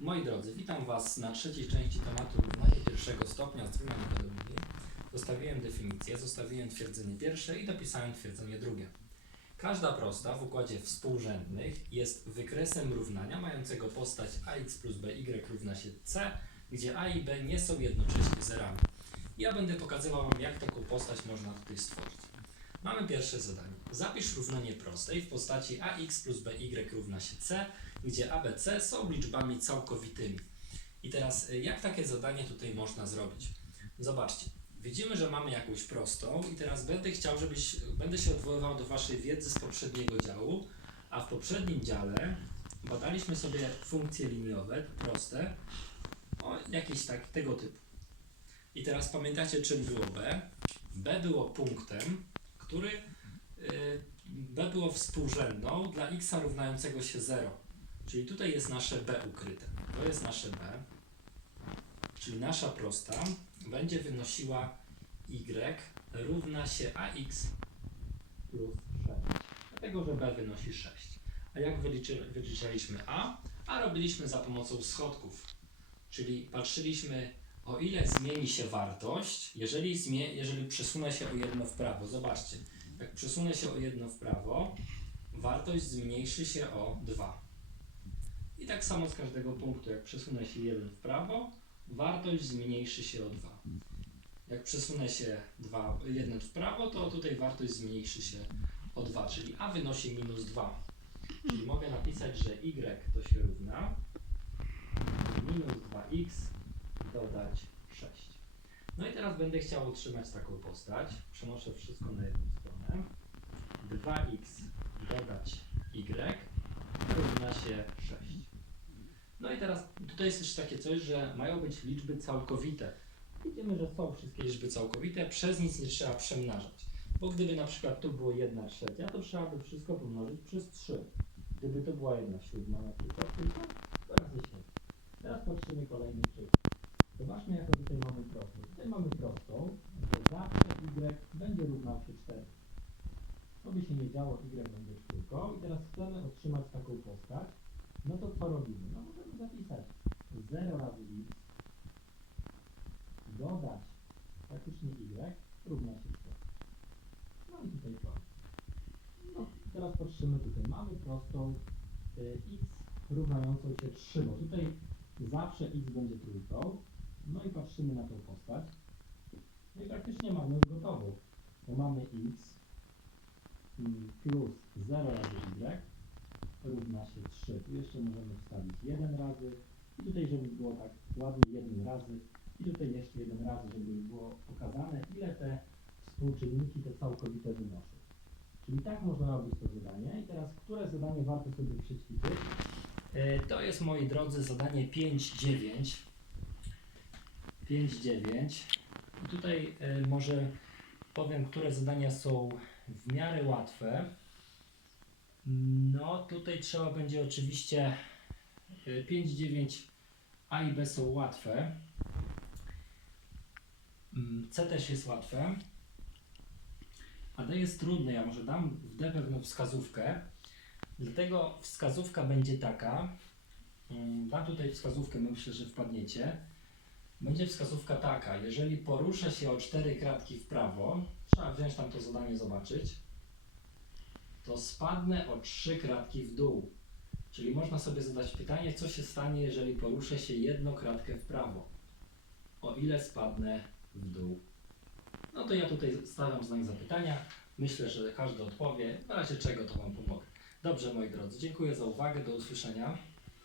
Moi drodzy, witam Was na trzeciej części tematu równania pierwszego stopnia z dwoma niewiadomymi. Zostawiłem definicję, zostawiłem twierdzenie pierwsze i dopisałem twierdzenie drugie. Każda prosta w układzie współrzędnych jest wykresem równania mającego postać ax plus by równa się c, gdzie a i b nie są jednocześnie zerami. Ja będę pokazywał Wam, jak taką postać można tutaj stworzyć. Mamy pierwsze zadanie. Zapisz równanie prostej w postaci ax plus by równa się c, gdzie ABC są liczbami całkowitymi. I teraz y, jak takie zadanie tutaj można zrobić? Zobaczcie, widzimy, że mamy jakąś prostą i teraz będę chciał, żebyś, będę się odwoływał do Waszej wiedzy z poprzedniego działu, a w poprzednim dziale badaliśmy sobie funkcje liniowe, proste, o jakieś tak tego typu. I teraz pamiętacie, czym było B? B było punktem, który y, B było współrzędną dla x równającego się 0. Czyli tutaj jest nasze B ukryte. To jest nasze B. Czyli nasza prosta będzie wynosiła y równa się ax plus 6. Dlatego, że B wynosi 6. A jak wyliczy, wyliczaliśmy A? A robiliśmy za pomocą schodków. Czyli patrzyliśmy, o ile zmieni się wartość, jeżeli, zmie, jeżeli przesunę się o jedno w prawo. Zobaczcie, jak przesunę się o jedno w prawo, wartość zmniejszy się o 2. I tak samo z każdego punktu, jak przesunę się jeden w prawo, wartość zmniejszy się o 2. Jak przesunę się 2, 1 w prawo, to tutaj wartość zmniejszy się o 2, czyli a wynosi minus 2. Czyli mogę napisać, że y to się równa minus 2x dodać 6. No i teraz będę chciał otrzymać taką postać. Przenoszę wszystko na jedną stronę. 2x dodać y równa się 6. No i teraz tutaj jest jeszcze takie coś, że mają być liczby całkowite. Widzimy, że są wszystkie liczby całkowite, przez nic nie trzeba przemnażać. Bo gdyby na przykład tu było 1 trzecia, to trzeba by wszystko pomnożyć przez 3. Gdyby to była 1 siódma na przykład, to razy 7. Teraz patrzymy kolejny przykład. Zobaczmy, jaką tutaj mamy prostą. Tutaj mamy prostą, że zawsze y będzie równał się 4. To by się nie działo, y będzie czwórką. I teraz chcemy otrzymać taką postać. No to co robimy? No możemy zapisać 0 razy x dodać faktycznie y równa się 4. No i tutaj to. No, teraz patrzymy tutaj. Mamy prostą y, x równającą się 3, bo tutaj zawsze x będzie trójką. No i patrzymy na tą postać. No i praktycznie mamy już gotową, bo mamy x plus 0 razy y równa się 3. Tu jeszcze możemy wstawić 1 razy i tutaj, żeby było tak ładnie 1 razy i tutaj jeszcze jeden razy, żeby było pokazane, ile te współczynniki, te całkowite wynoszą. Czyli tak można robić to zadanie. I teraz, które zadanie warto sobie przećwiczyć? E, To jest, moi drodzy, zadanie 5.9. 5.9. I tutaj e, może powiem, które zadania są w miarę łatwe. No, tutaj trzeba będzie oczywiście e, 5.9 A i B są łatwe. Mm, C też jest łatwe. A D jest trudne. Ja może dam w D pewną wskazówkę. Dlatego wskazówka będzie taka. mm, Dam tutaj wskazówkę, myślę, że wpadniecie. Będzie wskazówka taka. Jeżeli poruszę się o 4 kratki w prawo, trzeba wziąć tam to zadanie, zobaczyć, to spadnę o 3 kratki w dół. Czyli można sobie zadać pytanie, co się stanie, jeżeli poruszę się jedną kratkę w prawo. O ile spadnę w dół. No to ja tutaj stawiam znak zapytania. Myślę, że każdy odpowie, w razie czego to Wam pomogę. Dobrze, moi drodzy, dziękuję za uwagę, do usłyszenia.